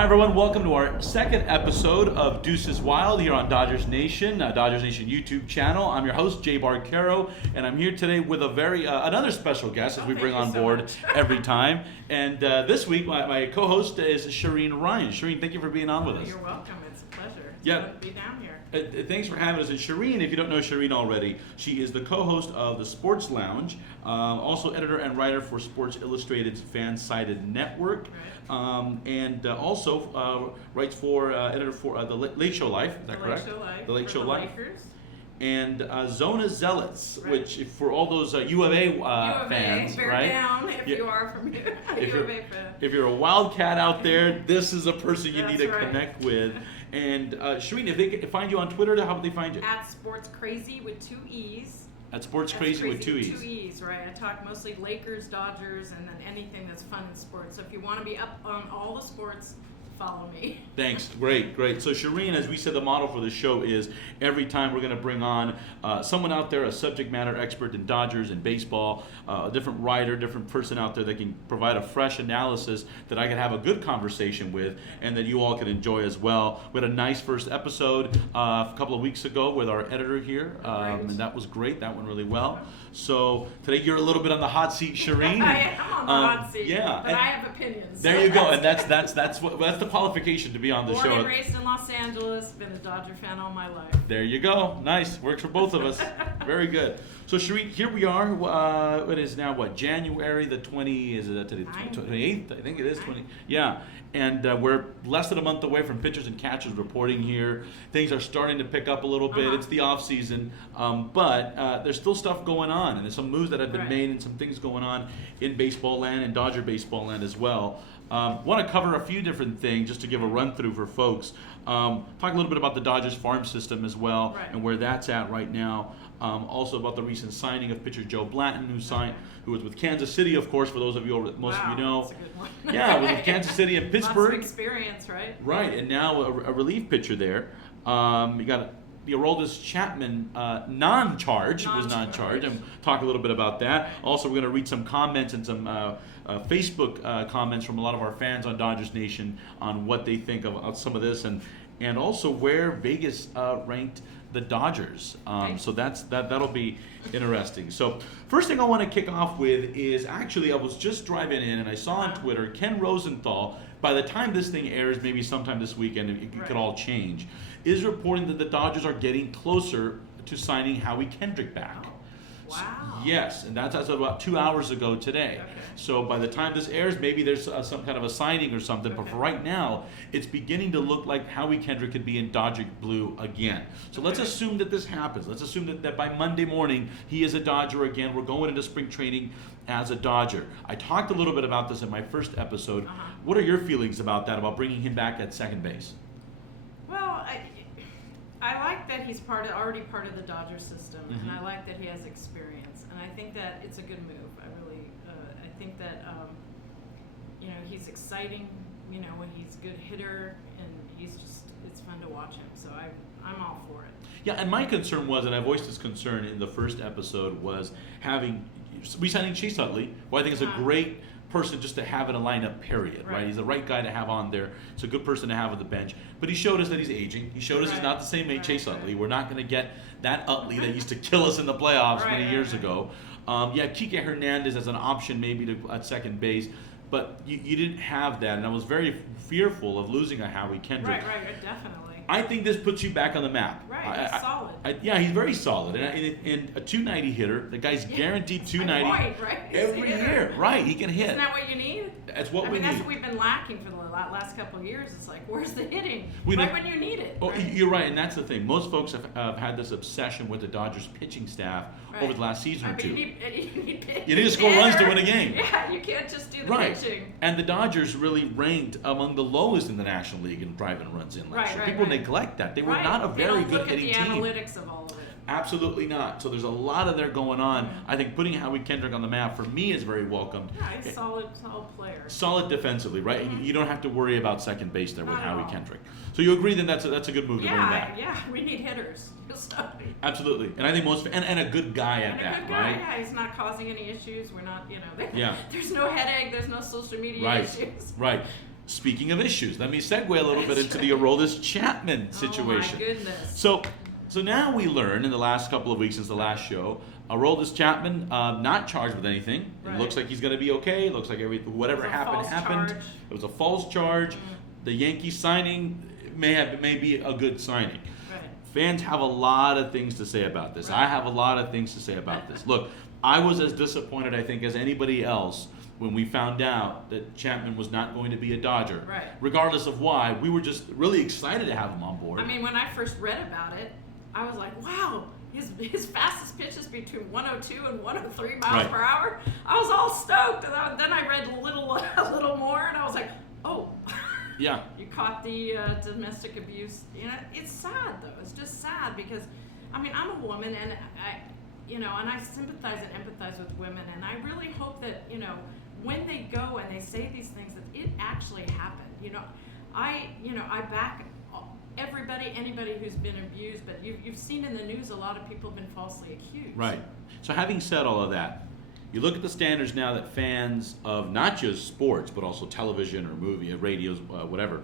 Hi everyone, welcome to our second episode of Deuces Wild here on Dodgers Nation, Dodgers Nation YouTube channel. I'm your host, Jay Barquero, and I'm here today with a another special guest as we bring on board every time. And this week, my co-host is Shereen Rayan. Shereen, thank you for being on with us. You're welcome. It's a pleasure. It's Yeah. fun to be down here. Thanks for having us. And Shireen, if you don't know Shireen already, she is the co-host of the Sports Lounge, also editor and writer for Sports Illustrated's Fan-Sided Network, and also writes for editor for the Late Show Life. Is that correct? Late Show Life. The Late Show Life. Lakers. And Zona Zealots, Right. which for all those U of A fans, bear right? down if Yeah. you are from U of A fan. If you're a Wildcat out there, this is a person you need to That's right. connect with. And Shireen, if they can find you on Twitter, how would they find you? At Sports Crazy with two E's. At Sports Crazy with two E's. Two E's, right. I talk mostly Lakers, Dodgers, and then anything that's fun in sports. So if you want to be up on all the sports, follow me. Thanks. Great. So Shireen, as we said, the model for the show is every time we're going to bring on someone out there, a subject matter expert in Dodgers and baseball, a different writer, different person out there that can provide a fresh analysis that I can have a good conversation with and that you all can enjoy as well. We had a nice first episode a couple of weeks ago with our editor here, and that was great. That went really well. So today you're a little bit on the hot seat, Shireen. I am on the hot seat, yeah, but I have opinions. There you go, and that's the qualification to be on the Born show. and raised in Los Angeles, been a Dodger fan all my life. There you go. Nice. Works for both of us. Very good. So Shireen, here we are. It is now January the 20, is it today? 28th? I think it is 20. Yeah. And we're less than a month away from pitchers and catchers reporting here. Things are starting to pick up a little bit. It's the off season, but there's still stuff going on, and there's some moves that have been made and some things going on in baseball land and Dodger baseball land as well. Want to cover a few different things just to give a run through for folks. Talk a little bit about the Dodgers farm system as well and where that's at right now. Also about the recent signing of pitcher Joe Blanton, who was with Kansas City, of course, for those of you, most of you know. That's a good one. Yeah, was with Kansas City and Pittsburgh. Lots of experience, right? Right, and now a relief pitcher there. You got the Aroldis Chapman non-charge, and talk a little bit about that. Also, we're going to read some comments and some Facebook comments from a lot of our fans on Dodgers Nation on what they think of some of this, and also where Vegas ranked the Dodgers. So that'll be interesting. So first thing I want to kick off with is actually I was just driving in and I saw on Twitter Ken Rosenthal, by the time this thing airs, maybe sometime this weekend, it could all change, is reporting that the Dodgers are getting closer to signing Howie Kendrick back. Wow. Yes, and that's as of about 2 hours ago today. Okay. So by the time this airs, maybe there's some kind of a signing or something. But for right now, it's beginning to look like Howie Kendrick could be in Dodger blue again. So let's assume that this happens. Let's assume that by Monday morning, he is a Dodger again. We're going into spring training as a Dodger. I talked a little bit about this in my first episode. What are your feelings about that, about bringing him back at second base? Well, I like that he's already part of the Dodger system, and I like that he has experience, and I think that it's a good move. I think that he's exciting. When he's a good hitter, and it's fun to watch him. So I'm all for it. Yeah, and my concern was, and I voiced this concern in the first episode, was re-signing Chase Utley, who I think is a great person just to have in a lineup, period, right? He's the right guy to have on there. It's a good person to have on the bench. But he showed us that he's aging. He showed us he's not the same Chase Utley. We're not going to get that Utley that used to kill us in the playoffs many years ago. Kike Hernandez as an option maybe at second base. But you didn't have that, and I was very fearful of losing a Howie Kendrick. Right, definitely. I think this puts you back on the map. Right, he's solid. Yeah, he's very solid. And a 290 hitter, the guy's guaranteed 290 every year. Right, he can hit. Isn't that what you need? That's what we need. That's what we've been lacking for the last couple of years. It's like, where's the hitting? When you need it. Oh, you're right, and that's the thing. Most folks have had this obsession with the Dodgers pitching staff over the last season or two. You need to score runs to win a game. Yeah, you can't just do the pitching. And the Dodgers really ranked among the lowest in the National League in driving runs in last year. People neglect that. They were not a very good hitting team. They don't look at the analytics of all of it. Absolutely not. So there's a lot of there going on. I think putting Howie Kendrick on the map for me is very welcomed. Yeah, he's a solid player. Solid defensively, right? You don't have to worry about second base there with Howie Kendrick. So you agree that that's a good move to bring back? Yeah, we need hitters. Absolutely, and I think and a good guy at that, right? Yeah, he's not causing any issues. We're not, Yeah. There's no headache. There's no social media issues. Right. speaking of issues, let me segue a little bit into the Aroldis Chapman situation. Oh my goodness. So now we learn in the last couple of weeks since the last show, Aroldis Chapman not charged with anything. It looks like he's going to be okay. It looks like whatever happened happened. Charge. It was a false charge. The Yankees signing may be a good signing. Right. Fans have a lot of things to say about this. Right. I have a lot of things to say about this. Look, I was as disappointed, I think, as anybody else when we found out that Chapman was not going to be a Dodger. Right. Regardless of why, we were just really excited to have him on board. I mean, when I first read about it, I was like, wow, his fastest pitch is between 102 and 103 miles per hour. I was all stoked. And then I read a little more, and I was like, oh. Yeah. You caught the domestic abuse. You know, it's sad though. It's just sad because, I mean, I'm a woman, and I sympathize and empathize with women, and I really hope that, when they go and they say these things, that it actually happened. I back anybody who's been abused, but you've seen in the news a lot of people have been falsely accused. Right. So having said all of that, you look at the standards now that fans of not just sports, but also television or movie, radios, whatever,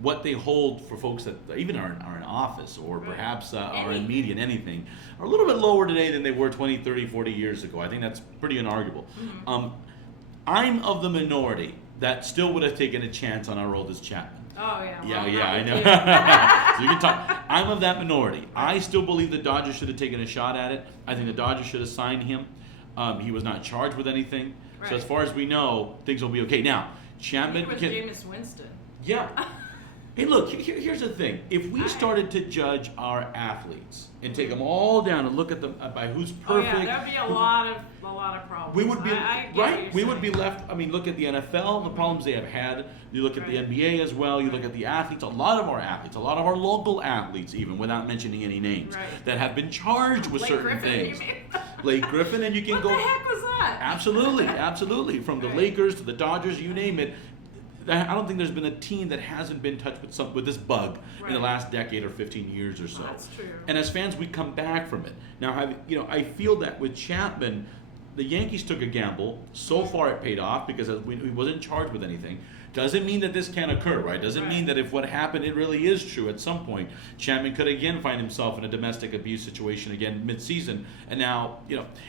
what they hold for folks that even are in office or perhaps are in media and anything, are a little bit lower today than they were 20, 30, 40 years ago. I think that's pretty unarguable. Mm-hmm. I'm of the minority that still would have taken a chance on Aroldis Chapman. Oh, yeah. Yeah, I know. So you can talk. I'm of that minority. I still believe the Dodgers should have taken a shot at it. I think the Dodgers should have signed him. He was not charged with anything. Right. So as far as we know, things will be okay. Now, Chapman... He was Jameis Winston. Yeah. Hey, look, here's the thing. If we started to judge our athletes and take them all down and look at them by who's perfect... Oh, yeah, there'd be a lot of problems. We would be, right? We would be left... I mean, look at the NFL, the problems they have had. You look at the NBA as well. You look at the athletes. A lot of our athletes, a lot of our local athletes even, without mentioning any names, that have been charged with certain things. Blake Griffin, and you can go... What the heck was that? Absolutely. From the Lakers to the Dodgers, you name it. I don't think there's been a team that hasn't been touched with this bug in the last decade or 15 years or so. That's true. And as fans, we come back from it. Now, I feel that with Chapman, the Yankees took a gamble. So far, it paid off because he wasn't charged with anything. Doesn't mean that this can't occur, right? Doesn't mean that if what happened, it really is true at some point. Chapman could again find himself in a domestic abuse situation again mid-season. And now,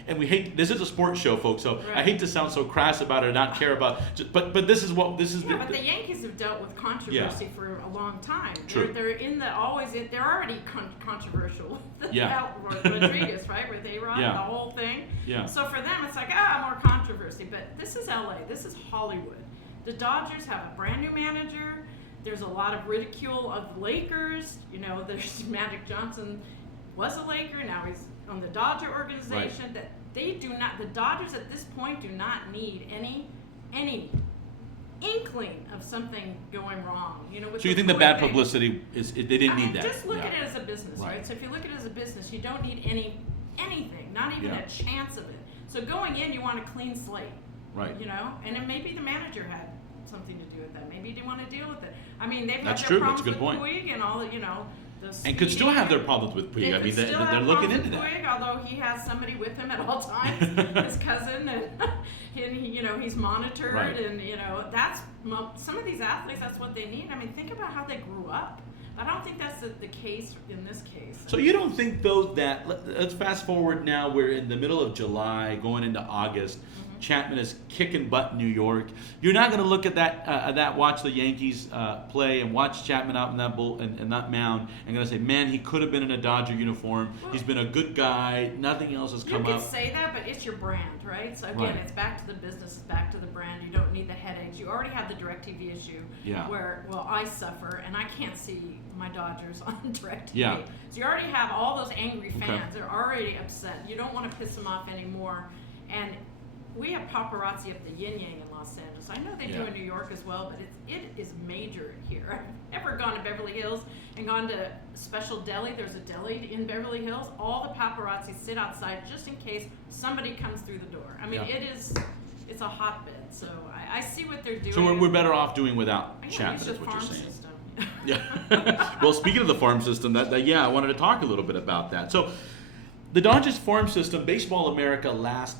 and we hate, this is a sports show, folks, so I hate to sound so crass about it or not care about, but this is what, this is but the Yankees have dealt with controversy for a long time. True. They're they're already controversial. Rodriguez, right? With A-Rod, the whole thing. Yeah. So for them, it's like, more controversy. But this is LA. This is Hollywood. The Dodgers have a brand new manager. There's a lot of ridicule of the Lakers. There's Magic Johnson was a Laker. Now he's on the Dodger organization. That they do not. The Dodgers at this point do not need any inkling of something going wrong. With so you think the bad publicity is they didn't need that? Just look at it as a business, right? So if you look at it as a business, you don't need anything, not even a chance of it. So going in, you want a clean slate. Right. And then maybe the manager had something to do with that. Maybe he didn't want to deal with it. I mean, they've That's had true. their That's a good problems point. with Puig and all the, and could still have their problems with Puig. I mean, they're looking into that. Puig, although he has somebody with him at all times, his cousin, and he's monitored, and that's some of these athletes. That's what they need. I mean, think about how they grew up. I don't think that's the case in this case. So you don't think, though, that let's fast forward now. We're in the middle of July, going into August. Chapman is kicking butt in New York. You're not going to look at that, watch the Yankees play and watch Chapman out in that and that mound, and going to say, man, he could have been in a Dodger uniform. He's been a good guy. Nothing else has come up. You can say that, but it's your brand, right? So again, it's back to the business. It's back to the brand. You don't need the headaches. You already have the DirecTV issue where, I suffer, and I can't see my Dodgers on DirecTV. Yeah. So you already have all those angry fans. They're already upset. You don't want to piss them off anymore. And we have paparazzi at the yin yang in Los Angeles. I know they do in New York as well, but it is major here. I've never gone to Beverly Hills and gone to Special Deli. There's a deli in Beverly Hills. All the paparazzi sit outside just in case somebody comes through the door. I mean, it's a hotbed. So I see what they're doing. So we're better off doing without Chapman, is what you're saying. System. Yeah. Well, speaking of the farm system, I wanted to talk a little bit about that. So The Dodgers farm system, Baseball America last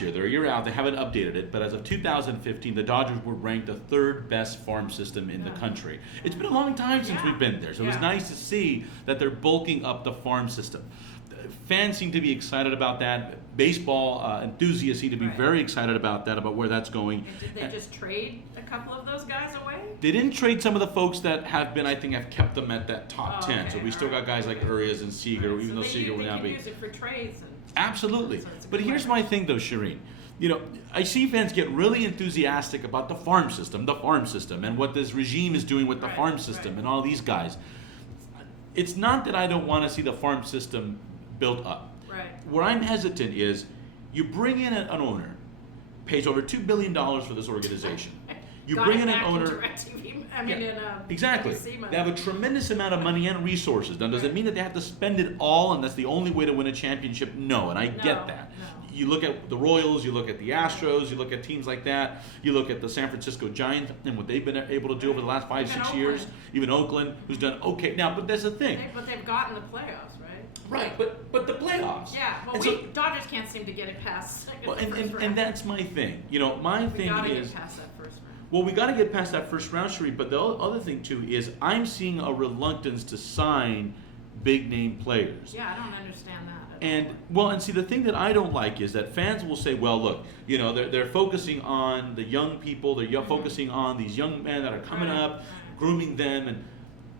year, they're a year out, they haven't updated it, but as of 2015, the Dodgers were ranked the third best farm system in the country. It's been a long time since we've been there, so it was nice to see that they're bulking up the farm system. Fans seem to be excited about that. Baseball enthusiasts seem to be very excited about that, about where that's going. And did they just trade a couple of those guys away? They didn't trade some of the folks that have been, I think, have kept them at that top 10. Okay, So we still got guys like Urias and Seager, even though Seager will now be. They can use it for trades. Absolutely. But here's my thing, though, Shireen. You know, I see fans get really enthusiastic about the farm system, and what this regime is doing with the farm system and all these guys. It's not that I don't want to see the farm system built up. Right. Where I'm hesitant is you bring in an owner, pays over $2 billion for this organization. You bring in an owner. Exactly. They have a tremendous amount of money and resources. Now, does it mean that they have to spend it all and that's the only way to win a championship? No, and I get that. No. You look at the Royals, you look at the Astros, you look at teams like that, you look at the San Francisco Giants and what they've been able to do over the last 5-6 years, even Oakland, who's done okay. Now, but that's the thing. But they've gotten the playoffs, right? Right, but the playoffs. Yeah, well, Dodgers can't seem to get it past second. Well, and that's my thing. You know, my thing is. We gotta get past that first round. Well, we got to get past that first round, Shereen, but the other thing, too, is I'm seeing a reluctance to sign big-name players. Yeah, I don't understand that at all. And see, the thing that I don't like is that fans will say, well, look, you know, they're focusing on the young people, they're focusing on these young men that are coming up, grooming them, and,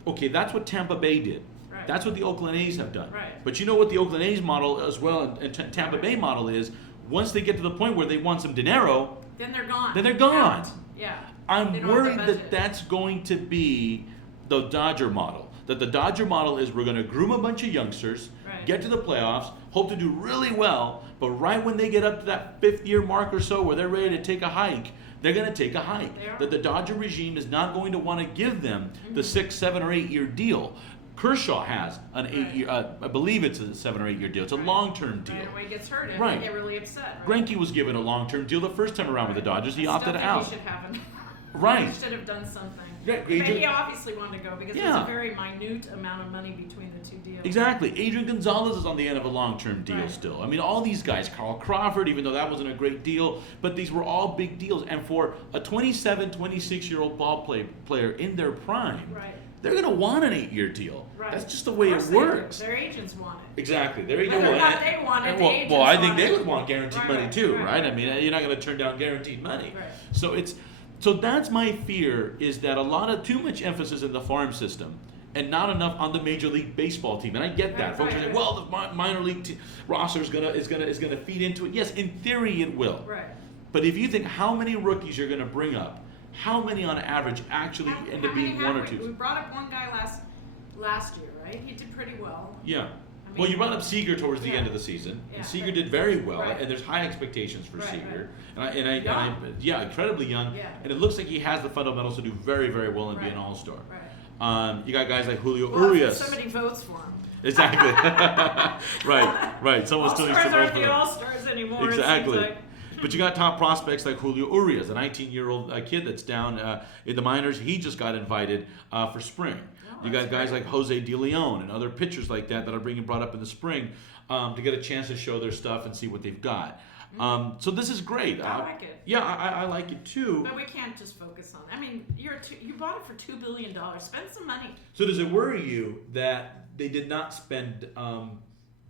okay, that's what Tampa Bay did. Right. That's what the Oakland A's have done. Right. But you know what the Oakland A's model as well, and Tampa Bay model is, once they get to the point where they want some dinero, then they're gone. Then they're gone. Yeah. I'm worried that that's going to be the Dodger model. That the Dodger model is we're going to groom a bunch of youngsters, get to the playoffs, hope to do really well, but right when they get up to that 5th year mark or so where they're ready to take a hike, they're going to take a hike. That the Dodger regime is not going to want to give them the 6, 7, or 8 year deal. Kershaw has an 8 year, I believe it's a 7 or 8 year deal. It's a long-term deal. And when he gets hurt, they get really upset. Greinke was given a long-term deal the first time around with the Dodgers. He opted out. He should have Right. He should have done something. Yeah, But he obviously wanted to go because there's a very minute amount of money between the two deals. Exactly. Adrian Gonzalez is on the end of a long-term deal still. I mean, all these guys, Carl Crawford, even though that wasn't a great deal, but these were all big deals. And for a 27, 26-year-old ball player in their prime, they're going to want an 8 year deal. Right. That's just the way it works. Their agents want it. Exactly. Their agents Whether or want not they want it, the well, agents well, I think want they it. would want guaranteed money too, right? I mean, you're not going to turn down guaranteed money. Right. So that's my fear, is that a lot of too much emphasis in the farm system and not enough on the Major League Baseball team. And I get that. Folks are saying, well, the minor league roster is gonna feed into it. Yes, in theory it will. Right. But if you think how many rookies you're going to bring up, how many on average actually end up being one or two? We brought up one guy last year, right? He did pretty well. Yeah. Well, you brought up Seager towards the end of the season, and Seager did very well, and there's high expectations for Seager, and I incredibly young, and it looks like he has the fundamentals to do very, very well and be an all-star. Right. You got guys like Julio Urias. Somebody votes for him. Exactly. right. Someone still needs to vote for All-stars aren't the him. all-stars anymore. Exactly. It seems like. But you got top prospects like Julio Urias, a 19-year-old kid that's down in the minors. He just got invited for spring. You got guys like Jose De Leon and other pitchers like that are being brought up in the spring to get a chance to show their stuff and see what they've got. So this is great. I like it. Yeah, I like it too. But we can't just focus on. I mean, you bought it for $2 billion. Spend some money. So does it worry you that they did not spend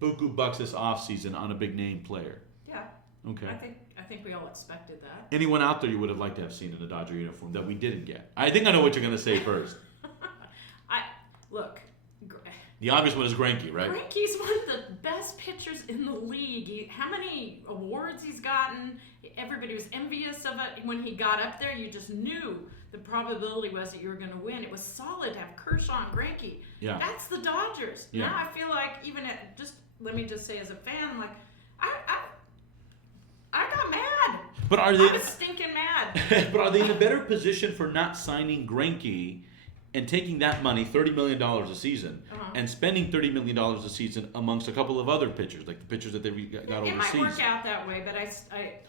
buku bucks this offseason on a big name player? Yeah. Okay. I think we all expected that. Anyone out there you would have liked to have seen in a Dodger uniform that we didn't get? I think I know what you're going to say first. Look. The obvious one is Greinke, right? Greinke's one of the best pitchers in the league. How many awards he's gotten? Everybody was envious of it. When he got up there, you just knew the probability was that you were going to win. It was solid to have Kershaw and Greinke. Yeah. That's the Dodgers. Yeah. Now I feel like let me just say as a fan, I'm like, I got mad. But I was stinking mad. But are they in a better position for not signing Greinke and taking that money, $30 million a season, and spending $30 million a season amongst a couple of other pitchers, like the pitchers that they got overseas? It might work out that way, but I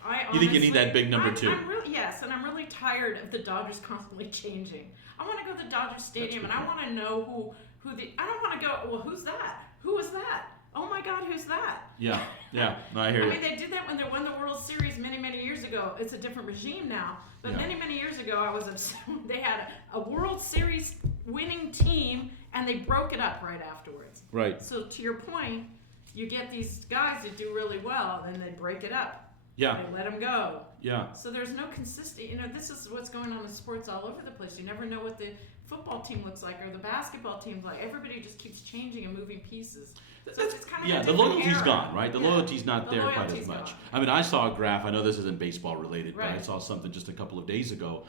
honestly, you think you need that big number two? Yes, and I'm really tired of the Dodgers constantly changing. I want to go to the Dodger Stadium, and I want to know who I don't want to go, well, who's that? Who is that? oh my God, who's that? Yeah, no, I hear you. I mean, they did that when they won the World Series many, many years ago. It's a different regime now. But many, many years ago, I was upset. They had a World Series winning team, and they broke it up right afterwards. Right. So to your point, you get these guys that do really well, and then they break it up. Yeah. They let them go. Yeah. So there's no consistent. This is what's going on in sports all over the place. You never know what the football team looks like or the basketball team like. Everybody just keeps changing and moving pieces. So it's kind of the loyalty's gone, right? The loyalty's not there quite as much. Gone. I mean, I saw a graph. I know this isn't baseball related, right. but I saw something just a couple of days ago.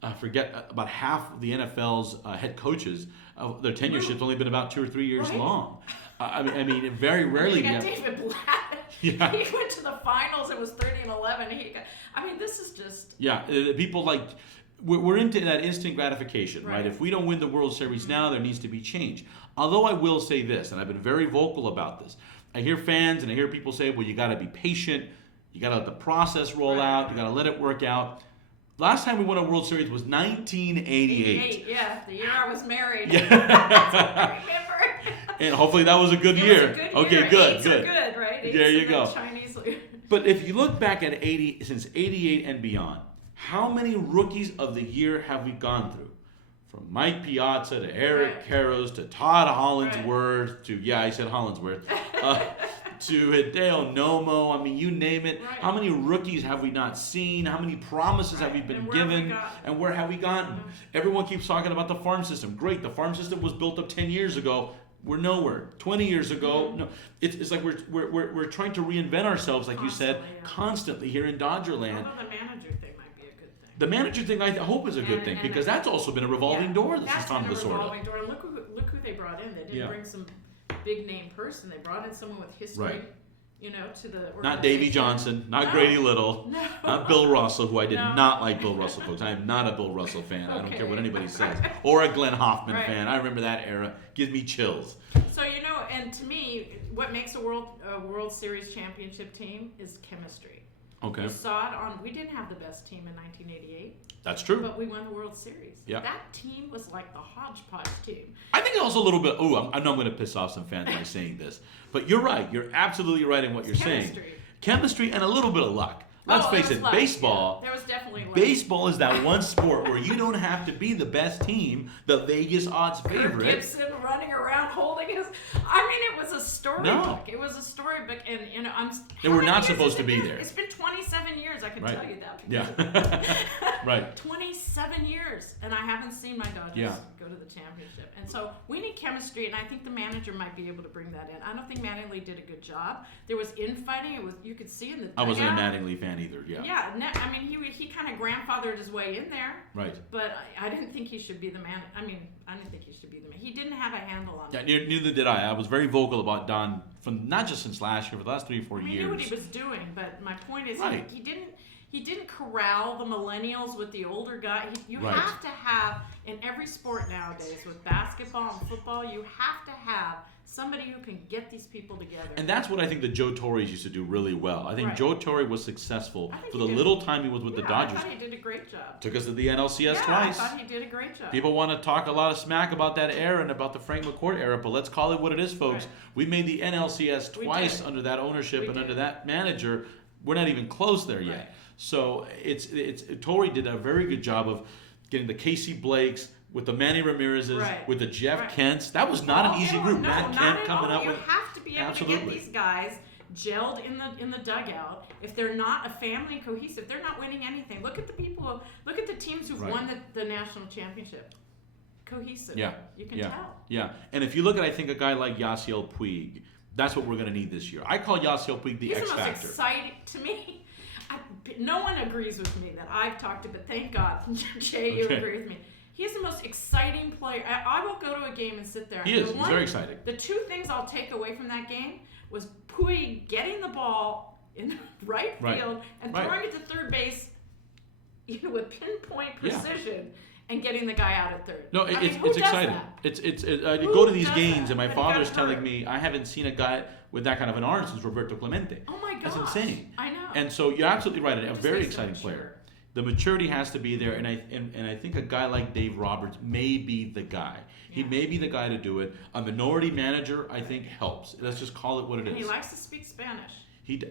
I forget, about half of the NFL's head coaches, their tenureship's only been about 2 or 3 years long. I mean, very rarely. You got David Blatt. Yeah. He went to the finals. It was 30-11. This is just. Yeah, people like. We're into that instant gratification, right? If we don't win the World Series now, there needs to be change. Although I will say this, and I've been very vocal about this. I hear fans and I hear people say, well, you got to be patient. You got to let the process roll out. You got to let it work out. Last time we won a World Series was 1988. Yeah, the year I was married. Yeah. That's what I remember. And hopefully that was a good year. Was a good okay, year. good, Eights good. Are good, right? Eights there you go. Chinese. But if you look back at since 88 and beyond, how many rookies of the year have we gone through? From Mike Piazza to Eric Karros to Todd Hollinsworth to, I said Hollinsworth, to Hideo Nomo. I mean, you name it. How many rookies have we not seen? How many promises have we been given? And where have we gotten? Everyone keeps talking about the farm system. Great, the farm system was built up 10 years ago. We're nowhere. 20 years ago, no. It's like we're trying to reinvent ourselves, like constantly, you said, constantly here in Dodgerland. Although the manager thing might be a good thing. The manager thing, I hope, is a good thing because that's also been a revolving door. This is Tom Lasorda. Revolving door. Look who they brought in. They didn't bring some big name person. They brought in someone with history. To the organization. Not Davey Johnson, not Grady Little, not Bill Russell, who I did not like Bill Russell, folks. I am not a Bill Russell fan. I don't care what anybody says. Or a Glenn Hoffman fan. I remember that era. Gives me chills. So, and to me, what makes a World Series championship team is chemistry. Okay. We saw it we didn't have the best team in 1988. That's true. But we won the World Series. Yeah. That team was like the hodgepodge team. I think it's also a little bit, I know I'm going to piss off some fans by saying this, but you're right. You're absolutely right in what you're saying. Chemistry and a little bit of luck. Let's face it, baseball. There was definitely luck. Baseball is that one sport where you don't have to be the best team, the Vegas odds favorite. Kirk Gibson running around holding his. It was a storybook. It was a storybook, and They were not supposed to be there. It's been 27 years. I can tell you that. Yeah. Right. 27 years, and I haven't seen my Dodgers go to the championship. And so we need chemistry, and I think the manager might be able to bring that in. I don't think Mattingly did a good job. There was infighting. You could see in the. I wasn't a Mattingly fan either. Yeah. Yeah. He kind of grandfathered his way in there. Right. But I didn't think he should be the man. I didn't think he should be the man. He didn't have a handle on it. Yeah, neither did I. I was very vocal about Don from not just since last year, for the last 3 or 4 years. He knew what he was doing, but my point is he didn't corral the millennials with the older guy. You have to have, in every sport nowadays, with basketball and football, you have to have somebody who can get these people together. And that's what I think the Joe Torres used to do really well. I think Joe Torre was successful for the little time he was with the Dodgers. I thought he did a great job. Took us to the NLCS twice. I thought he did a great job. People want to talk a lot of smack about that era and about the Frank McCourt era, but let's call it what it is, folks. We made the NLCS twice under that ownership and under that manager. We're not even close there yet. So it's Torre did a very good job of getting the Casey Blakes, with the Manny Ramirez's, with the Jeff Kents. That was not an easy group. Matt Kent coming up with. You have to be able to get these guys gelled in the dugout. If they're not a family cohesive, they're not winning anything. Look at the people. Look at the teams who've won the national championship. Cohesive. Yeah. You can tell. Yeah. And if you look at, I think, a guy like Yasiel Puig, that's what we're going to need this year. I call Yasiel Puig the X factor. He's the most exciting to me. No one agrees with me that I've talked to, but thank God, Jay, you agree with me. He's the most exciting player. I will go to a game and sit there. He's very exciting. The two things I'll take away from that game was Puig getting the ball in the right field and throwing it to third base with pinpoint precision and getting the guy out at third. No, it's exciting. I go to these games and my father's telling me I haven't seen a guy with that kind of an arm since Roberto Clemente. Oh my gosh. That's insane. I know. And so you're absolutely right. A very exciting player. The maturity has to be there, and I think a guy like Dave Roberts may be the guy. He may be the guy to do it. A minority manager, I think, helps. Let's just call it what it is. He likes to speak Spanish.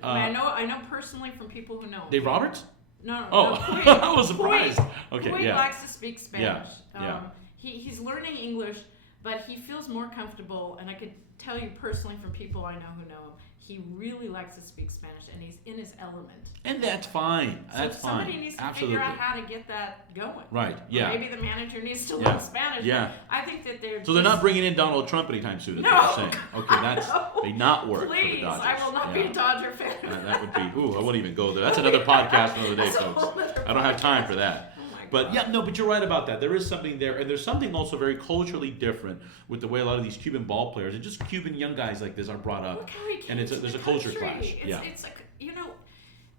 I know personally from people who know him. Dave Roberts? No. Oh, I was surprised. Okay, Puig likes to speak Spanish. Yeah. He's learning English, but he feels more comfortable, and I could tell you personally from people I know who know him, he really likes to speak Spanish, and he's in his element. And that's fine. That's fine. Somebody needs to figure out how to get that going. Right, yeah. Or maybe the manager needs to learn Spanish. Yeah. I think that they're So they're not bringing in Donald Trump anytime soon, is what you're saying. Okay, that's may not work Please, for the Dodgers. I will not be a Dodger fan. That would be, I wouldn't even go there. That's another podcast another day, folks. I don't have time for that. But but you're right about that. There is something there, and there's something also very culturally different with the way a lot of these Cuban ball players and just Cuban young guys like this are brought up. Look how he came And to there's the a culture country. clash. It's like,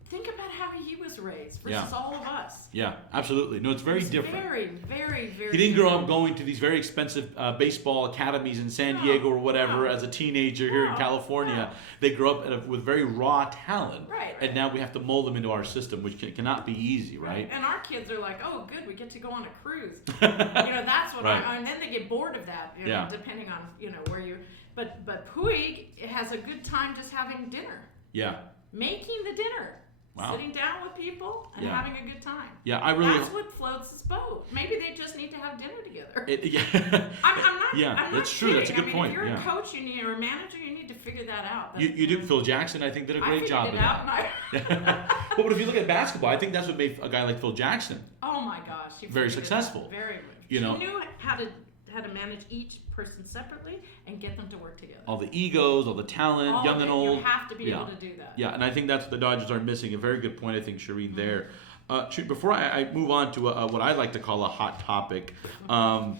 think about how he was raised versus all of us. Yeah, absolutely. No, it's very different. Very, very, very. He didn't grow up going to these very expensive baseball academies in San Diego or whatever as a teenager here in California. They grew up with very raw talent. Right. And now we have to mold them into our system, which cannot be easy, right? And our kids are like, oh, good, we get to go on a cruise. That's what and then they get bored of that, depending on, where you. But Puig has a good time just having dinner. Yeah. Making the dinner. Wow. Sitting down with people and having a good time. Yeah, That's what floats his boat. Maybe they just need to have dinner together. I'm not that's true. kidding. That's a good point. If you're a coach, or a manager, you need to figure that out. You do. Phil Jackson, I think, did a great job of that. But if you look at basketball, I think that's what made a guy like Phil Jackson. Oh my gosh, very successful. Very much. He knew how to manage each person separately and get them to work together. All the egos, all the talent, young and old. You have to be able to do that. Yeah, and I think that's what the Dodgers are missing. A very good point, I think, Shireen, there. Before I move on to what I like to call a hot topic, because I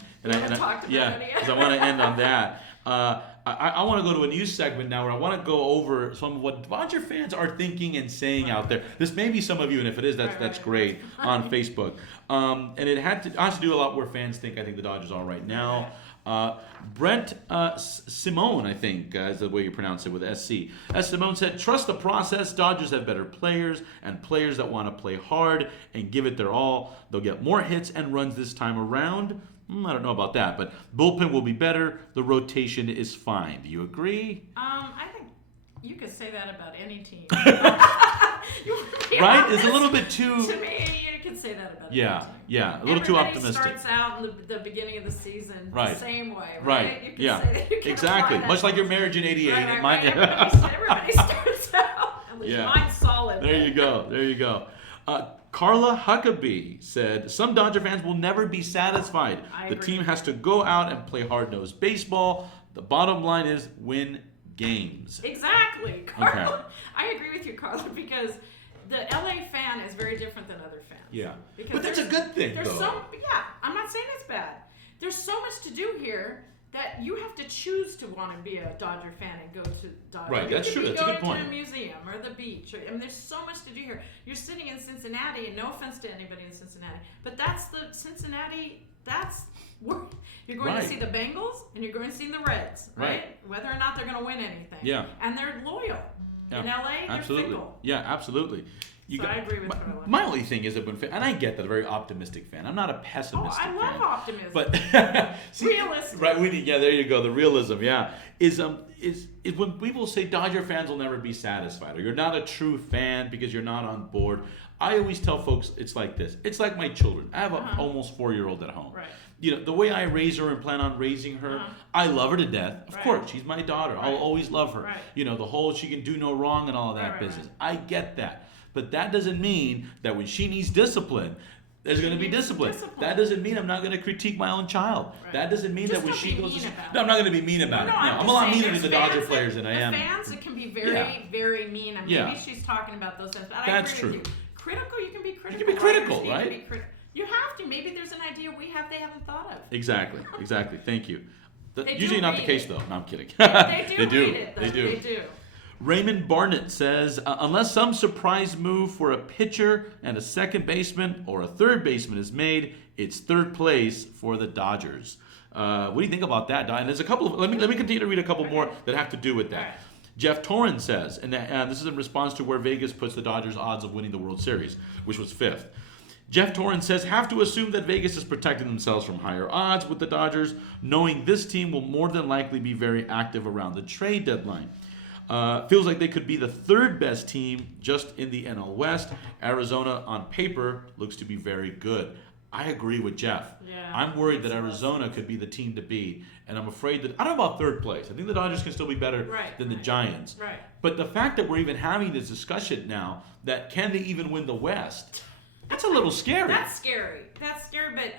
want to end on that. I want to go to a news segment now where I want to go over some of what Dodger fans are thinking and saying out there. This may be some of you, and if it is, that's great on Facebook. And it has to do a lot where fans think I think the Dodgers are right now. Brent Simone, I think, is the way you pronounce it with SC. As Simone said, trust the process. Dodgers have better players and players that want to play hard and give it their all. They'll get more hits and runs this time around. I don't know about that, but bullpen will be better. The rotation is fine. Do you agree? I think you could say that about any team. Right? It's a little bit too... To me, you could say that about any team. Yeah, a little too optimistic. Everybody starts out in the beginning of the season the same way, right? Right, You can say that, you exactly. Much like your marriage in '88. Everybody starts out. At least mine's solid. There you go. Carla Huckabee said, some Dodger fans will never be satisfied. The team has to go out and play hard-nosed baseball. The bottom line is win games. Exactly. Carla, okay. I agree with you, Carla, because the LA fan is very different than other fans. Yeah. But that's a good thing, though. I'm not saying it's bad. There's so much to do here that you have to choose to want to be a Dodger fan and go to Dodger. Right, that's true. That's a good point. You could be going to a museum or the beach. There's so much to do here. You're sitting in Cincinnati, and no offense to anybody in Cincinnati, but that's the Cincinnati. That's where you're going to see the Bengals and you're going to see the Reds, right? Whether or not they're going to win anything. Yeah. And they're loyal. Yeah. In LA, they're fickle. Yeah, absolutely. I agree with Carla. My only thing is that and I get that, a very optimistic fan. I'm not a pessimistic fan. I love optimism. But realism. Right, there you go. The realism, is when people say Dodger fans will never be satisfied, or you're not a true fan because you're not on board. I always tell folks it's like this. It's like my children. I have an almost 4-year-old at home. Right. The way I raise her and plan on raising her, I love her to death. Of course, she's my daughter. I'll always love her. Right. The whole she can do no wrong and all of that business. I get that. But that doesn't mean that when she needs discipline, there's going to be discipline. That doesn't mean I'm not going to critique my own child. Right. That doesn't mean that when she goes to... No, I'm not going to be mean about it. No, I'm a lot meaner to the Dodger players than I am. The fans that can be very, very mean. Maybe she's talking about those things. But That's agree true. With you. Critical, you can be critical. You can be critical, right? You have to. Maybe there's an idea they haven't thought of. Exactly. Thank you. Usually not the case, though. No, I'm kidding. They do. They do. Raymond Barnett says, unless some surprise move for a pitcher and a second baseman or a third baseman is made, it's third place for the Dodgers. What do you think about that, Don? And there's a couple of, let me continue to read a couple more that have to do with that. Right. Jeff Torren says, and this is in response to where Vegas puts the Dodgers' odds of winning the World Series, which was 5th. Jeff Torrance says, have to assume that Vegas is protecting themselves from higher odds with the Dodgers, knowing this team will more than likely be very active around the trade deadline. Feels like they could be the third best team just in the NL West. Arizona, on paper, looks to be very good. I agree with Jeff. Yeah, I'm worried that Arizona could be the team to beat, and I'm afraid that I don't know about third place. I think the Dodgers can still be better than the Giants. Right. But the fact that we're even having this discussion now, that can they even win the West? That's a little scary. That's scary. But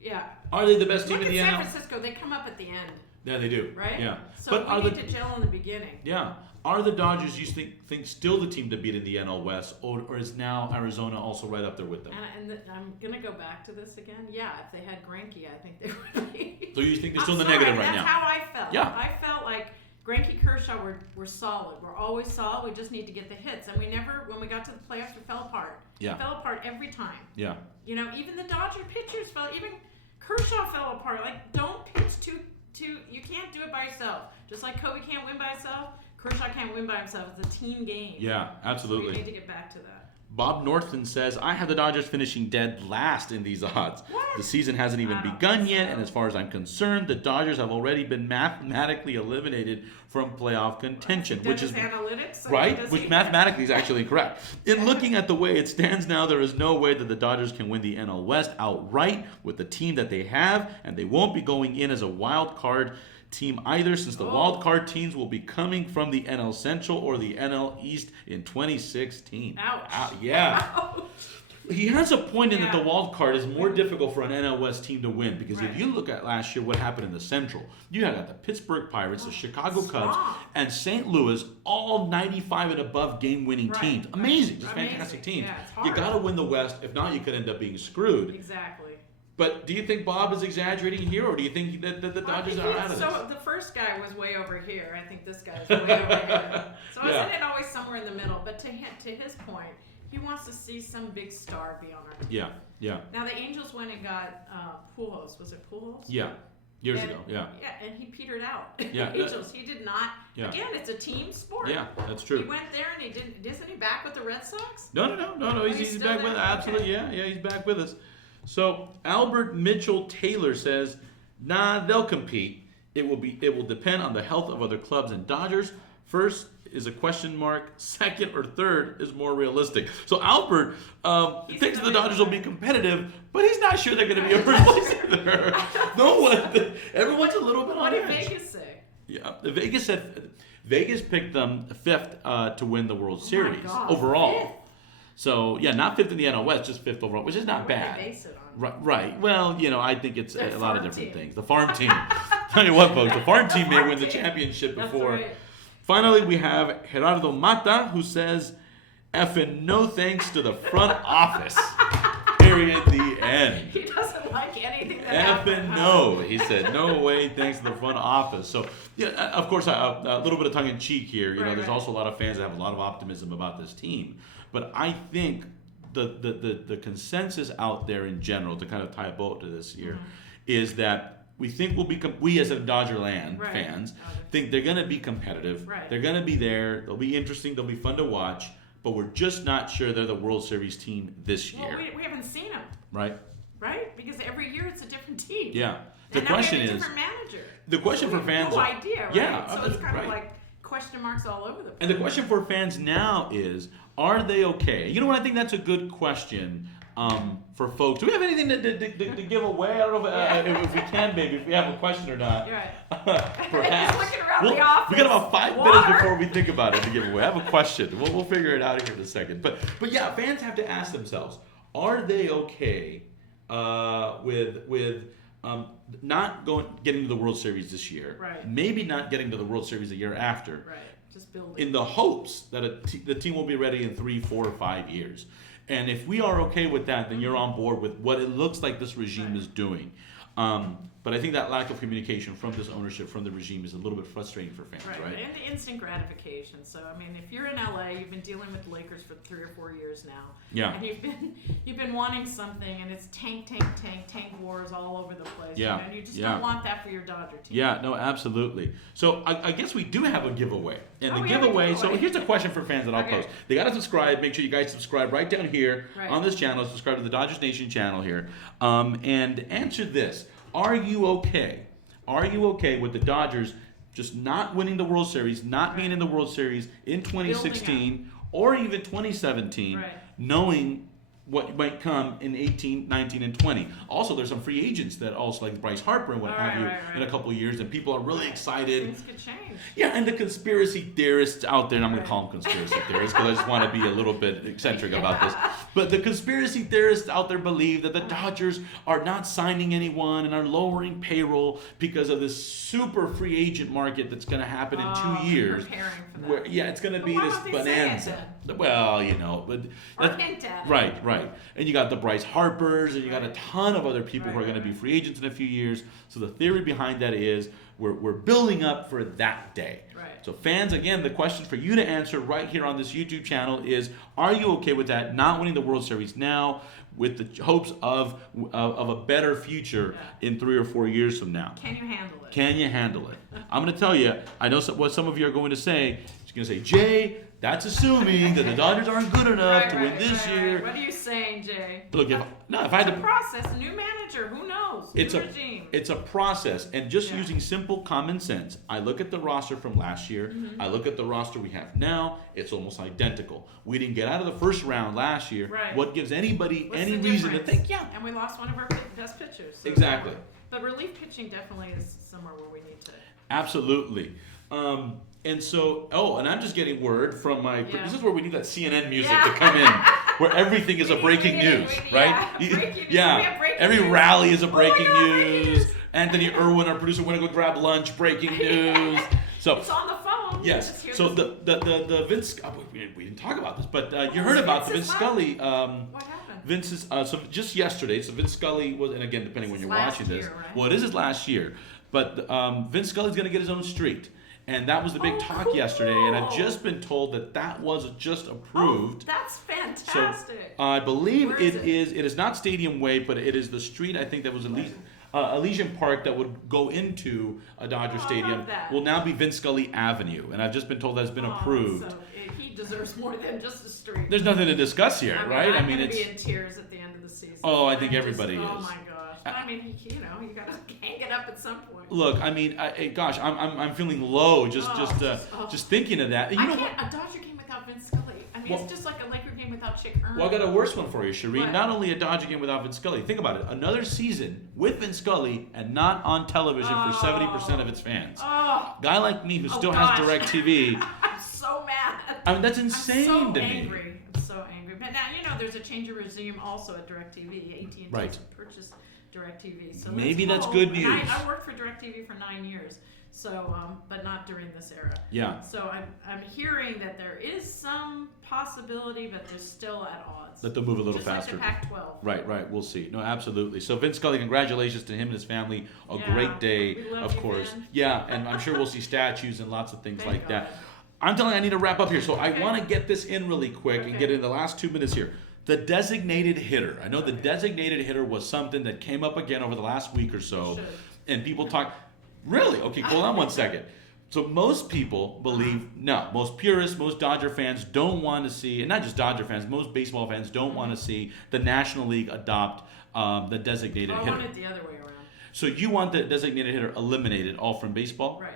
yeah. Are they the best team Look in the at NL? San Francisco. They come up at the end. Yeah, they do. Right? Yeah. So but we need to gel in the beginning. Yeah. Are the Dodgers, you think still the team to beat in the NL West, or is now Arizona also right up there with them? And I'm going to go back to this again. Yeah, if they had Greinke, I think they would be. So you think they're still in the negative right now? That's how I felt. Yeah. I felt like Greinke, Kershaw were solid. We're always solid. We just need to get the hits. And we never, when we got to the playoffs, we fell apart. Yeah. We fell apart every time. Yeah. You know, even the Dodger pitchers fell. Even Kershaw fell apart. Like, don't pitch too. You can't do it by yourself. Just like Kobe can't win by himself, Kershaw can't win by himself. It's a team game. Yeah, absolutely. So we need to get back to that. Bob Norton says, I have the Dodgers finishing dead last in these odds. What? The season hasn't even begun yet, and as far as I'm concerned, the Dodgers have already been mathematically eliminated from playoff contention, which is analytics, right, which mathematically is actually incorrect. In looking at the way it stands now, there is no way that the Dodgers can win the NL West outright with the team that they have, and they won't be going in as a wild card team either, since the wild card teams will be coming from the NL Central or the NL East in 2016. Ouch. Yeah. Ouch. He has a point in that the wild card is more difficult for an NL West team to win, because if you look at last year what happened in the Central, you got the Pittsburgh Pirates, the Chicago Cubs, and St. Louis, all 95 and above game-winning teams. Amazing, just fantastic teams. Yeah, it's hard. You got to win the West. If not, you could end up being screwed. Exactly. But do you think Bob is exaggerating here, or do you think that the Dodgers are out of this? So the first guy was way over here. I think this guy's way over here. So I said it always somewhere in the middle. But to his point, he wants to see some big star be on our team. Yeah, yeah. Now the Angels went and got Pujols. Was it Pujols? Yeah, years ago. Yeah. Yeah, and he petered out. Yeah, Angels. He did not. Yeah. Again, it's a team sport. Yeah, that's true. He went there and he didn't. Isn't he back with the Red Sox? No. He's back with us. Absolutely. Okay. Yeah, he's back with us. So Albert Mitchell Taylor says, nah, they'll compete. It will depend on the health of other clubs and Dodgers. First is a question mark. Second or third is more realistic. So Albert thinks the Dodgers will be competitive, but he's not sure they're going to be a first place either. No one. Everyone's a little bit on What did edge. Vegas say? Yeah, Vegas picked them fifth to win the World Series God, overall. fifth? So, yeah, not fifth in the NL West, just fifth overall, which is not What did bad. they base it on? Right. Well, I think it's The a lot of farm different team. things. The farm team. Tell you what, folks, the farm team may farm win the team. championship That's before. right. Finally, we have Gerardo Mata, who says, effing no thanks to the front office. Period. The end. He doesn't like anything that happened. Effing no, he said. No way, thanks to the front office. So, yeah, of course, a little bit of tongue in cheek here. There's also a lot of fans that have a lot of optimism about this team. But I think the consensus out there in general, to kind of tie a bow to this here, is that we think we as a Dodgerland fans think they're going to be competitive. Right. They're going to be there. They'll be interesting. They'll be fun to watch. But we're just not sure they're the World Series team this year. Well, we haven't seen them. Right? Right? Because every year it's a different team. Yeah. The And question now we have a is, different manager. the question So for we have fans, no idea, right? yeah, So it's kind right. of like question marks all over the place. And the question for fans now is, are they okay? You know what? I think that's a good question for folks. Do we have anything to give away? I don't know if we can, maybe, if we have a question or not. You're right. Perhaps. He's looking around the office. We got about 5 Water? minutes before we think about it to give away. I have a question. We'll figure it out here in a second. But yeah, fans have to ask themselves, are they okay with not getting to the World Series this year? Right. Maybe not getting to the World Series the year after. Right. Just building. In the hopes that the team will be ready in 3, 4, or 5 years. And if we are okay with that, then you're on board with what it looks like this regime is doing. But I think that lack of communication from this ownership, from the regime, is a little bit frustrating for fans, right? And the instant gratification. So I mean, if you're in LA, you've been dealing with the Lakers for 3 or 4 years now. Yeah. And you've been wanting something, and it's tank wars all over the place. Yeah. You know, and you just don't want that for your Dodger team. Yeah, no, absolutely. So I guess we do have a giveaway. And the giveaway. so here's a question for fans that I'll post. They got to subscribe. Make sure you guys subscribe right down here on this channel. Subscribe to the Dodgers Nation channel here. And answer this. Are you okay? Are you okay with the Dodgers just not winning the World Series, not being in the World Series in 2016 or even 2017, knowing what might come in 18, 19, and 20? Also, there's some free agents that also, like Bryce Harper and what have you, in a couple of years, and people are really excited. Things could change. Yeah, and the conspiracy theorists out there, and I'm going to call them conspiracy theorists because I just want to be a little bit eccentric about this. But the conspiracy theorists out there believe that the Dodgers are not signing anyone and are lowering payroll because of this super free agent market that's going to happen in 2 years. Preparing for that. Where, it's going to be this bonanza. Well, but right. And you got the Bryce Harpers, and you got a ton of other people who are going to be free agents in a few years. So the theory behind that is we're building up for that day. Right. So fans, again, the question for you to answer right here on this YouTube channel is: are you okay with that? Not winning the World Series now, with the hopes of a better future in 3 or 4 years from now. Can you handle it? Can you handle it? I'm going to tell you. I know what some of you are going to say. You're going to say, Jay, that's assuming that the Dodgers aren't good enough to win this year. What are you saying, Jay? Look, if I had to process, a new manager, who knows? Regime. It's a process, and just using simple common sense. I look at the roster from last year. I look at the roster we have now. It's almost identical. We didn't get out of the first round last year. Right. What gives anybody What's any the reason to difference? think? And we lost one of our best pitchers. So Exactly. But relief pitching definitely is somewhere where we need to. Absolutely. And so, and I'm just getting word from my. This is where we need that CNN music to come in, where everything is a breaking news, right? Every rally is a breaking news. Anthony Irwin, our producer, went to go grab lunch. Breaking news. So it's on the phone. Yes. So the Vince. We didn't talk about this, but you heard about the Vin Scully. What happened? Vince's. So just yesterday. So Vin Scully was, and again, depending when you're watching this. Right? Well, it is his last year, but Vin Scully's going to get his own street. And that was the big talk yesterday, and I've just been told that was just approved. That's fantastic. So I believe it is not Stadium Way, but it is the street, I think, that was Elysian Park that would go into a Dodger Stadium will now be Vin Scully Avenue, and I've just been told that's been approved. So he deserves more than just a street. There's nothing to discuss here, right? I'm going to be in tears at the end of the season. Oh, I think everybody is. Oh my gosh. I mean, you got to hang it up at some point. Look, I mean, I'm feeling low just thinking of that. A Dodger game without Vin Scully. I mean, it's just like a Laker game without Chick Hearn. Well, I got a worse one for you, Shireen. Not only a Dodger game without Vin Scully. Think about it. Another season with Vin Scully and not on television for 70% of its fans. Guy like me who still has DirecTV. I'm so mad. I mean, that's insane to me. I'm so angry. But now, there's a change of regime also at DirecTV. AT&T purchased DirecTV. So maybe that's good news. I worked for DirecTV for 9 years. So, but not during this era. Yeah. So I'm hearing that there is some possibility, but they're still at odds. That they'll move a little faster. Like the Pac-12. Right. We'll see. No, absolutely. So Vin Scully, congratulations to him and his family. A great day, we love of you, course. Vin. Yeah, and I'm sure we'll see statues and lots of things Thank like God. that. I'm telling you, I need to wrap up here. So I want to get this in really quick and get in the last 2 minutes here. The designated hitter. I know the designated hitter was something that came up again over the last week or so. And people talk. Really? Okay, hold on one second. So most people believe, most purists, most Dodger fans don't want to see, and not just Dodger fans, most baseball fans don't want to see the National League adopt the designated hitter. I want it the other way around. So you want the designated hitter eliminated all from baseball? Right.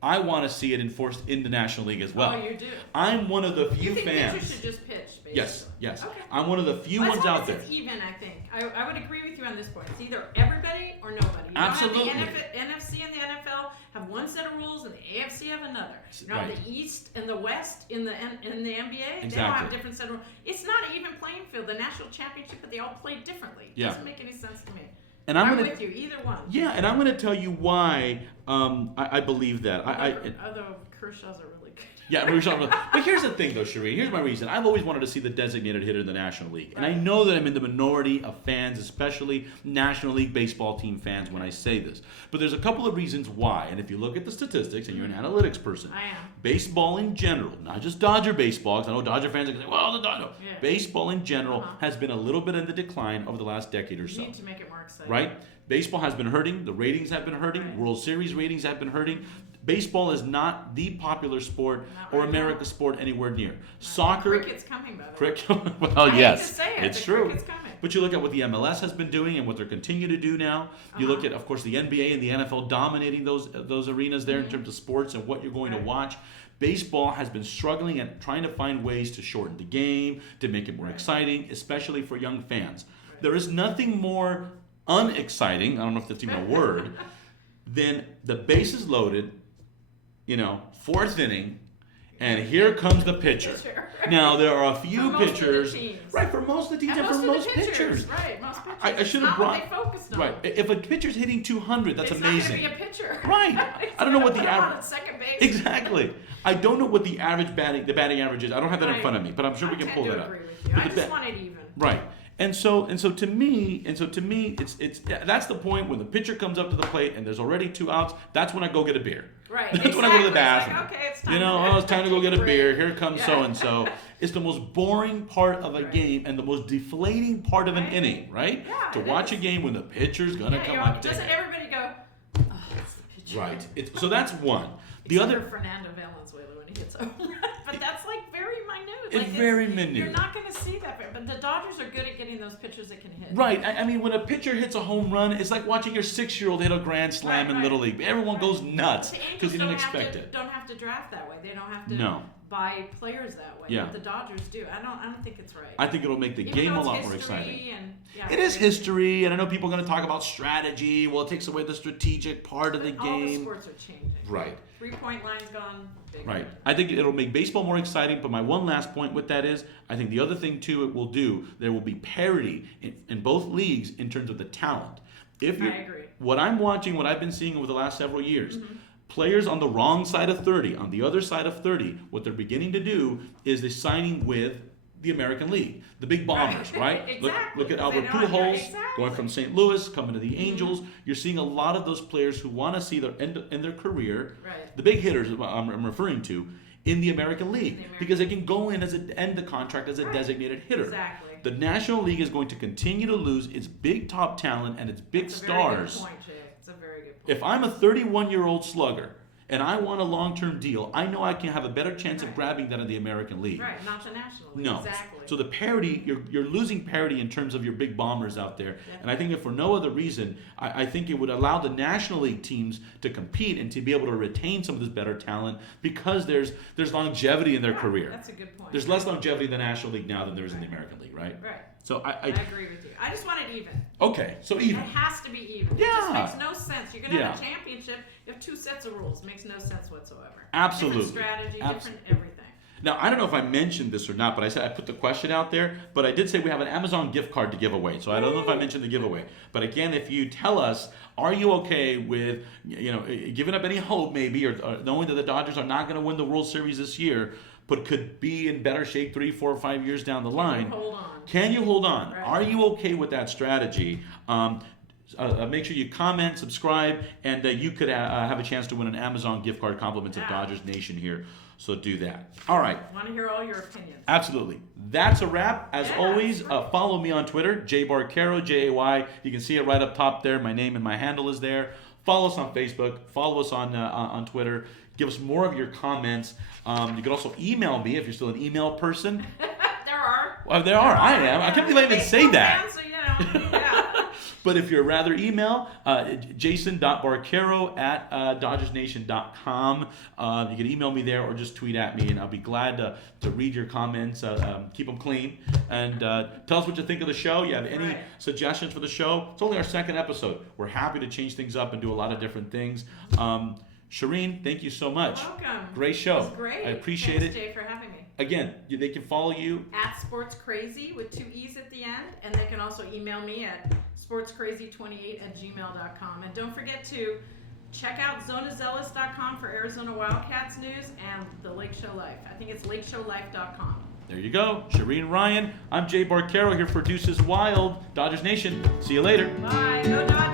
I want to see it enforced in the National League as well. Oh, you do? I'm one of the few fans. Pitchers should just pitch, basically. Yes. Okay. I'm one of the few ones out there. It's even, I think. I would agree with you on this point. It's either everybody or nobody. You Absolutely. don't have the NFC and the NFL have one set of rules, and the AFC have another. You don't have the East and the West in the NBA. Exactly. They all have a different set of rules. It's not an even playing field. The national championship, but they all play differently. It doesn't make any sense to me. And I'm with you, either one. Yeah, and I'm going to tell you why I believe that. Although Kershaw's are really good. Yeah, but here's the thing, though, Shireen. Here's my reason. I've always wanted to see the designated hitter in the National League. And I know that I'm in the minority of fans, especially National League baseball team fans, when I say this. But there's a couple of reasons why. And if you look at the statistics, and you're an analytics person, I am. Baseball in general, not just Dodger baseball, because I know Dodger fans are going to say, well, the Dodger. Yeah. Baseball in general has been a little bit in the decline over the last decade or so. You need to make it more exciting. Right? Baseball has been hurting. The ratings have been hurting. Right. World Series ratings have been hurting. Baseball is not the popular sport Not or right America's now. sport anywhere near. Soccer. Cricket's coming, by the way. Well, I hate yes, to say it, it's but true. cricket's coming. But you look at what the MLS has been doing and what they're continuing to do now. You look at, of course, the NBA and the NFL dominating those arenas there in terms of sports and what you're going to watch. Baseball has been struggling and trying to find ways to shorten the game, to make it more exciting, especially for young fans. There is nothing more unexciting, I don't know if that's even a word, than the bases loaded, fourth inning, and here comes the pitcher. Now, there are a few pitchers. Right, for most of the teams and for most pitchers. Right, most pitchers. I should have Not brought. what they focused on. Right, if a pitcher's hitting 200, that's it's amazing. Not going to be a pitcher. Right. I don't know what the average. Second base. Exactly. I don't know what the batting average is. I don't have that in front of me, but I'm sure we can pull that up. I tend to agree with you. I just want it even. Right. And so to me, it's that's the point when the pitcher comes up to the plate and there's already 2 outs. That's when I go get a beer. Right. That's when I go to the bathroom. It's like, okay, it's time. It's time to go get a beer. Here comes Yeah. so and so. It's the most boring part of a game and the most deflating part of an inning, right? Yeah, To it watch is. a game when the pitcher's gonna come up. Doesn't everybody go, oh, it's the pitcher. Right. So that's one. The Except other. for Fernando Valenzuela when he hits home run. But that's like very minute. It's very minute. You're not going to see that. But the Dodgers are good at getting those pitchers that can hit. Right. I mean, when a pitcher hits a home run, it's like watching your 6-year-old hit a grand slam in Little League. Everyone goes nuts because you didn't expect it. Don't have to draft that way. They don't have to No. buy players that way. Yeah. But the Dodgers do. I don't think it's right. I think it'll make the Even game though a it's lot more history exciting. and, yeah, It is history, and I know people are going to talk about strategy. Well, it takes away the strategic part of the All the game. sports are changing. Right. 3-point line's gone. Big. Right. I think it'll make baseball more exciting, but my one last point with that is, I think the other thing, too, it will do, there will be parity in both leagues in terms of the talent. I agree. What I'm watching, what I've been seeing over the last several years, players on the wrong side of 30, on the other side of 30, what they're beginning to do is they're signing with the American League, the big bombers, right? Exactly. Look at Because they Albert don't- Pujols exactly. going from St. Louis, coming to the Angels. You're seeing a lot of those players who want to see their end in their career, Right. the big hitters I'm referring to, in the American League, because they can go in end the contract as a designated hitter. Exactly. The National League is going to continue to lose its big top talent and its big It's a very good stars. point, Jay. It's a very good point. If I'm a 31-year-old slugger and I want a long-term deal, I know I can have a better chance of grabbing that in the American League. Right, not the National League. No. Exactly. So the parity, you're losing parity in terms of your big bombers out there. Yeah. And I think if for no other reason, I think it would allow the National League teams to compete and to be able to retain some of this better talent because there's longevity in their career. That's a good point. There's less longevity in the National League now than there is in the American League, right? Right. So I agree with you. I just want it even. Okay, so even. It has to be even. Yeah. It just makes no sense. You're going to have a Yeah. championship. You have 2 sets of rules. Makes no sense whatsoever. Absolutely. Different strategy, Abs- different everything. Now, I don't know if I mentioned this or not, but I put the question out there, but I did say we have an Amazon gift card to give away. So I don't know if I mentioned the giveaway. But again, if you tell us, are you okay with, giving up any hope maybe, or knowing that the Dodgers are not going to win the World Series this year, but could be in better shape 3, 4, 5 years down the line? Hold on. Can you hold on? Right. Are you okay with that strategy? Make sure you comment, subscribe, and you could have a chance to win an Amazon gift card compliments of Dodgers Nation here. So do that. All right. I want to hear all your opinions. Absolutely. That's a wrap. As Yeah, always, that's right. follow me on Twitter, Barquero, Jay. You can see it right up top there. My name and my handle is there. Follow us on Facebook. Follow us on Twitter. Give us more of your comments. You can also email me if you're still an email person. There are. Well, there are. I am. I can't believe I even say Baseball that. fans, so, yeah. But if you're rather email, jason.barquero@dodgersnation.com. You can email me there or just tweet at me, and I'll be glad to read your comments. Keep them clean. And tell us what you think of the show. You have any suggestions for the show? It's only our 2nd episode. We're happy to change things up and do a lot of different things. Shireen, thank you so much. You're welcome. Great show. It was great. I appreciate Thanks, it. Jay, for having me. Again, they can follow you. At Sports Crazy with 2 E's at the end. And they can also email me at sportscrazy28@gmail.com. And don't forget to check out zonazealous.com for Arizona Wildcats news and the Lake Show Life. I think it's lakeshowlife.com. There you go. Shereen Rayan. I'm Jay Barquero here for Deuces Wild. Dodgers Nation. See you later. Bye. Go Dodgers.